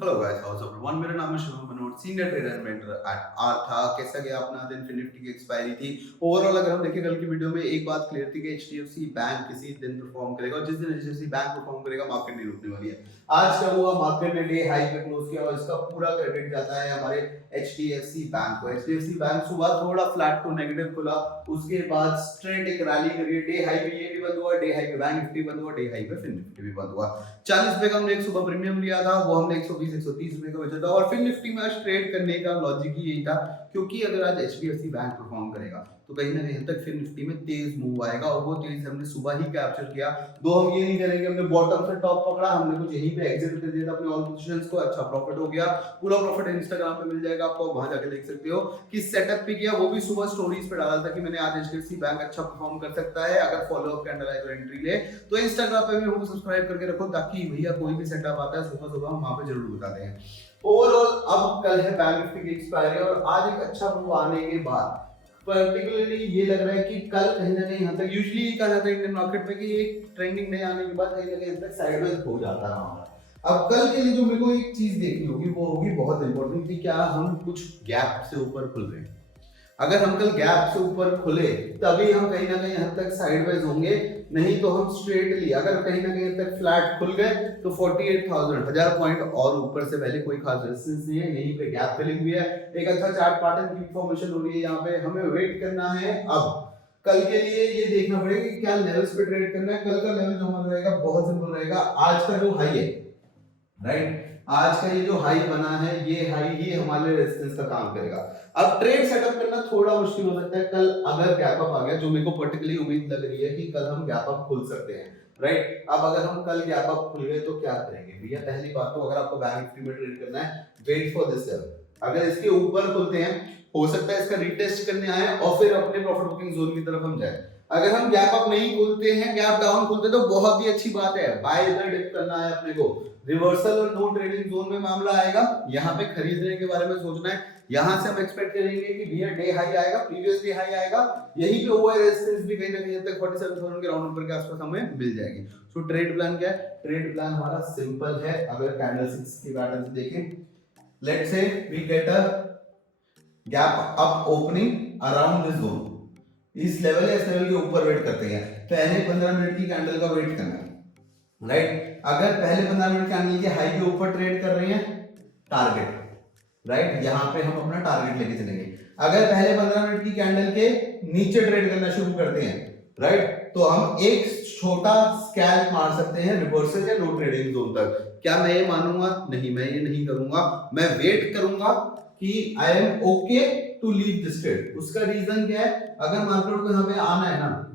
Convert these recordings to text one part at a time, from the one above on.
Hello guys, house everyone. मेरा नाम है शुभम मनोहर, सीनियर ट्रेडर मेंटर एट आर्था। कैसा गया अपना दिन? फिर निफ्टी की एक्सपायरी थी। ओवरऑल अगर हम देखें कल की वीडियो में एक बात क्लियर थी कि एचडीएफसी बैंक किसी दिन परफॉर्म करेगा और जिस दिन एचडीएफसी बैंक परफॉर्म करेगा मार्केट नहीं रुकने वाली है। आज क्या हुआ? मार्केट ने डे हाई पे क्लोज किया और इसका पूरा क्रेडिट जाता है हमारे एचडीएफसी बैंक को। एचडीएफसी बैंक सुबह थोड़ा फ्लैट टू नेगेटिव खुला, उसके बाद स्ट्रेट एक रैली करी। डे हाई पे ये भी बंद हुआ, डे हाई पे बैंक निफ्टी बंद हुआ, डे हाई पे फिर निफ्टी भी बंद हुआ। 40 रुपए का हमने एक सुबह प्रीमियम लिया था, वो हमने 120 130 रुपए का बेचा था। और फिर निफ्टी में आज ट्रेड करने का लॉजिक ही यही था, क्योंकि अगर आज एचडीएफसी बैंक परफॉर्म करेगा तो कहीं ना कहीं तक फिर निफ्टी में तेज मूव आएगा और वो तेज हमने सुबह ही कैप्चर किया। दो हम ये नहीं करेंगे हमने बॉटम से टॉप पकड़ा, हमने कुछ यहीं पे एग्जिट कर दिया था अपने ऑल पोजीशंस को। अच्छा प्रॉफिट हो गया, पूरा प्रॉफिट इंस्टाग्राम पे मिल जाएगा आपको, वहां जाके देख सकते हो कि सेटअप पे किया। वो भी सुबह स्टोरीज पे डाला था कि मैंने आज एचडीएफसी बैंक अच्छा परफॉर्म कर सकता है, अगर फॉलो अप कैंडल आए तो एंट्री ले। तो इंस्टाग्राम पे भी हम सब्सक्राइब करके रखो ताकि भैया कोई भी सेटअप आता है सुबह सुबह हम वहां पे जरूर बताते हैं। ओवरऑल अब कल है बैंक निफ्टी की एक्सपायरी और आज एक अच्छा मूव आने के बाद पर्टिकुलरली ये लग रहा है कि कल कहीं ना कहीं यहाँ तक यूजुअली कहा जाता है इंडियन मार्केट में कि एक ट्रेंडिंग नहीं आने के बाद कहीं ना कहीं तक साइडवेज हो जाता है मामला। अब कल के लिए जो मेरे को एक चीज देखनी होगी वो होगी बहुत इंपॉर्टेंट कि क्या हम कुछ गैप से ऊपर खुल रहे हैं। अगर हम कल गैप से ऊपर खुले तभी हम कहीं ना कहीं हद तक साइडवेज होंगे, नहीं तो हम स्ट्रेटली अगर कहीं ना कहीं तक फ्लैट खुल गए तो 48,000 1000 पॉइंट और ऊपर से पहले कोई खास रेजिस्टेंस नहीं है। यहीं पे गैप फिलिंग हुई है, एक अच्छा चार्ट पैटर्न की फॉर्मेशन हो रही है। यहाँ पे हमें वेट करना है। अब कल के लिए ये देखना पड़ेगा कि क्या लेवल्स पे ट्रेड करना है। कल का लेवल जो हमारा रहेगा बहुत सिंपल रहेगा, आज का जो हाई है, राइट, आज का ये जो हाई बना है ये हाई ही हमारे रेजिस्टेंस का काम करेगा। अब ट्रेड सेटअप करना थोड़ा मुश्किल हो सकता है कल अगर गैप अप आ गया, जो मेरे को पर्टिकुलरली उम्मीद लग रही है कि कल हम गैप अप खुल सकते हैं, राइट। अब अगर हम कल गैप अप खुल गए तो क्या करेंगे भैया? पहली बात तो अगर आपको बैंक निफ्टी में ट्रेड करना है, वेट फॉर दिस लेवल। अगर इसके ऊपर खुलते हैं हो सकता है इसका रिटेस्ट करने आए और फिर अपने प्रॉफिट बुकिंग जोन की तरफ हम जाए। अगर हम गैप अप नहीं खुलते हैं, गैप डाउन खुलते तो बहुत ही अच्छी बात है, बाय द डिप करना है अपने को। रिवर्सल और नो ट्रेडिंग जोन में मामला आएगा, यहाँ पे खरीदने के बारे में सोचना है। यहां से हम एक्सपेक्ट करेंगे कि भैया डे हाई आएगा, प्रीवियस डे हाई आएगा, यहीं पे ओवर रेजिस्टेंस भी कहीं ना कहीं तक 47,000 के राउंड नंबर के आसपास हमें मिल जाएगी। सो ट्रेड प्लान क्या है? ट्रेड प्लान हमारा सिंपल है। अगर कैंडलस्टिक्स की पैटर्न से देखें, let's say we get a gap up opening around this zone, इस लेवल या इस लेवल के ऊपर वेट करते हैं। पहले 15 मिनट की कैंडल का वेट करना है, राइट। अगर पहले 15 मिनट कैंडल के हाई के ऊपर ट्रेड कर रहे हैं, टारगेट, राइट, यहां पे हम अपना टारगेट लेके चलेंगे। अगर पहले 15 मिनट की कैंडल के नीचे ट्रेड करना शुरू करते हैं, राइट, तो हम एक छोटा स्कैल्प मार सकते हैं रिवर्सल या नो ट्रेडिंग जोन तक। क्या मैं ये मानूंगा? नहीं, मैं ये नहीं करूंगा। मैं वेट करूंगा कि I am okay to leave this trade. उसका रीजन क्या है? अगर मार्केट को हमें आना है ना,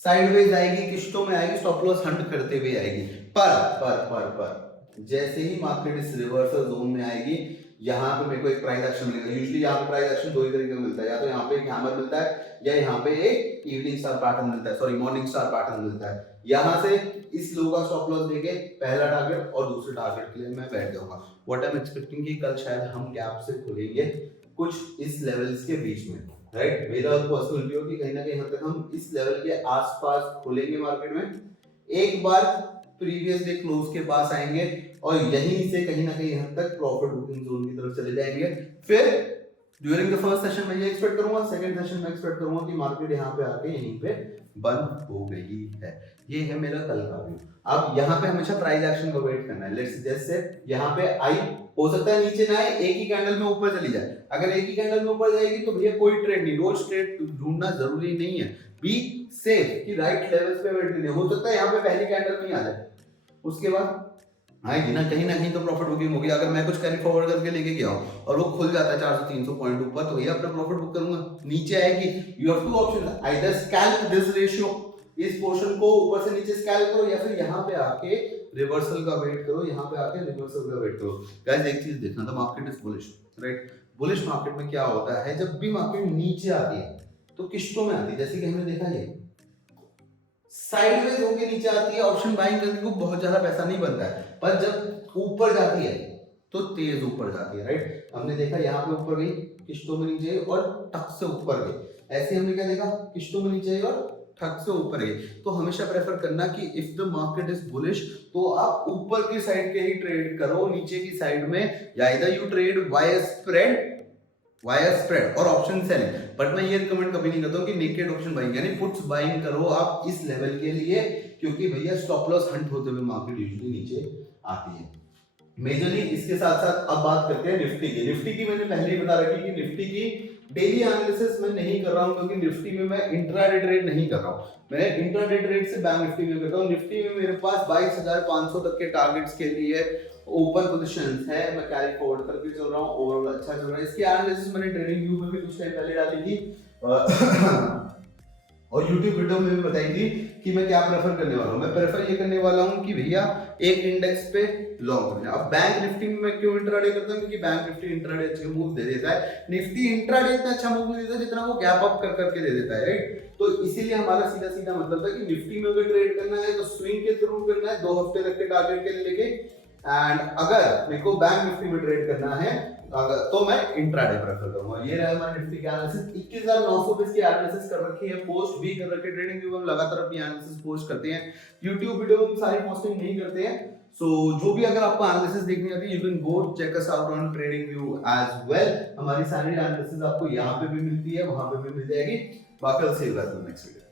साइडवेज आएगी, किश्तों में आएगी, स्टॉप लॉस हंट करते हुए आएगी। पर जैसे ही मार्केट इस रिवर्सल जोन में आएगी, यहाँ पे मेरे को एक प्राइस एक्शन मिलेगा। यूजुअली यहाँ पे प्राइस एक्शन दो ही तरीके का मिलता है, या तो यहाँ पे एक हैमर मिलता है या यहाँ पे एक इवनिंग स्टार पैटर्न मिलता है, सॉरी मॉर्निंग स्टार पैटर्न मिलता है। यहाँ से इस लो का स्टॉप लॉस देके पहला टारगेट और दूसरे टारगेट के लिए मैं बैठ जाऊंगा। व्हाट आई एम एक्सपेक्टिंग कि कल शायद हम गैप से खुलेंगे कुछ इस लेवल्स के बीच में, राइट। मेरा पॉसिबिलिटी हो कि कहीं ना कहीं हद तक हम इस लेवल के आसपास खुलेंगे मार्केट में, एक बार प्रीवियस डे क्लोज के पास आएंगे और यहीं से कहीं ना कहीं हद तक प्रॉफिट बुकिंग जोन की तरफ चले जाएंगे। फिर ड्यूरिंग द फर्स्ट सेशन में ये एक्सपेक्ट करूंगा, सेकंड सेशन में एक्सपेक्ट करूंगा कि मार्केट यहाँ पे आके यहीं पे बंद हो गई है। ये है मेरा कल का व्यू। अब यहाँ पे हमेशा प्राइस एक्शन का वेट करना है। लेट्स जैसे यहाँ पे आई, हो सकता है नीचे ना आए, एक ही कैंडल में ऊपर चली जाए। अगर एक ही कैंडल में ऊपर जाएगी तो भैया कोई ट्रेड नहीं, रोज ट्रेड ढूंढना जरूरी नहीं है। बी सेफ कि राइट लेवल्स पे वेट करनी है। हो सकता है यहाँ पे पहली कैंडल में ही आ जाए, उसके बाद आएगी ना कहीं तो प्रॉफिट बुकिंग होगी। अगर मैं कुछ कैरी फॉरवर्ड करके लेके गया हूं और वो खुल जाता है 400-300 पॉइंट ऊपर, तो ये अपना प्रॉफिट बुक करूंगा। नीचे आएगी, you have two option, either scalp this ratio, इस पोर्शन को ऊपर से नीचे स्कैल्प करो, या फिर यहाँ पे आके रिवर्सल का वेट करो, यहाँ पे आके रिवर्सल का वेट करो। गाइस एक चीज देखना, the market is bullish, right. Bullish market में क्या होता है, जब भी मार्केट नीचे आती है तो किश्तों में आती है, जैसे कि हमने देखा ये साइडवेज होके नीचे आती है, ऑप्शन बाइंग करने को बहुत ज्यादा पैसा नहीं बनता है, पर जब ऊपर जाती है तो तेज ऊपर जाती है, राइट। हमने देखा यहाँ पे ऊपर गई, किश्तों में नीचे और टक से ऊपर गई। ऐसे हमने क्या देखा, किश्तों में नीचे और ठग से ऊपर है, तो हमेशा प्रेफर करना कि if the market is bullish तो आप ऊपर की साइड के ही ट्रेड करो, नीचे की साइड में या इधर यू ट्रेड वाया स्प्रेड और ऑप्शन सेलिंग। बट मैं ये रिकमेंड कभी नहीं करता हूँ कि नेकेड ऑप्शन बाइंग यानी पुट्स बाइंग करो आप इस लेवल के लिए, क्योंकि भैया स्टॉप लॉस हंट होते हुए मार्केट यूजुअली नीचे आती है। मेजरली इसके साथ साथ अब बात करते हैं निफ्टी की। निफ्टी की मैंने पहले ही बता रखी कि निफ्टी की डेली एनालिसिस मैं नहीं कर रहा हूं, क्योंकि निफ्टी में मैं इंट्राडे ट्रेड नहीं कर रहा हूं, मैं इंट्राडे ट्रेड से बैंक निफ्टी में करता हूं। निफ्टी में मेरे पास 22,500 तक के टारगेट्स के लिए ओपन पोजीशंस है, मैं कैरी फॉरवर्ड करके चल रहा हूं, ओवरऑल अच्छा चल रहा है। इसकी एनालिसिस मैंने ट्रेडिंग व्यू में भी कुछ टाइम पहले डाली थी और YouTube वीडियो में भी बताई थी कि मैं क्या प्रेफर करने वाला हूं। मैं प्रेफर ये करने वाला हूं कि भैया एक इंडेक्स पे लॉन्ग करना। अब बैंक निफ्टी में मैं क्यों इंट्राडे करता हूं, क्योंकि बैंक निफ्टी इंट्राडे अच्छे मूव दे देता है, निफ्टी इंट्राडे इतना अच्छा मूव नहीं देता जितना वो गैप अप कर करके दे देता है, राइट। तो इसीलिए हमारा सीधा सीधा मतलब है कि निफ्टी में अगर ट्रेड करना है तो स्विंग के थ्रू करना है, 2 हफ्ते तक के टारगेट के लिए लेके। एंड अगर मेरे को बैंक निफ्टी में ट्रेड करना है तो मैं इंट्राडे प्रेफर करूंगा। ये रहा हमारा निफ्टी का एनालिसिस। 21,900 पे इसकी एनालिसिस कर रखी है, पोस्ट भी कर रखी है, ट्रेडिंग व्यू में लगातार अपनी एनालिसिस पोस्ट करते हैं। YouTube वीडियो में सारी पोस्टिंग नहीं करते हैं। सो जो भी अगर आपको एनालिसिस देखनी आती है you can go check us out on TradingView as well. हमारी सारी एनालिसिस आपको यहाँ पे भी मिलती है, वहां पे भी मिल जाएगी। बाकी नेक्स्ट वीडियो।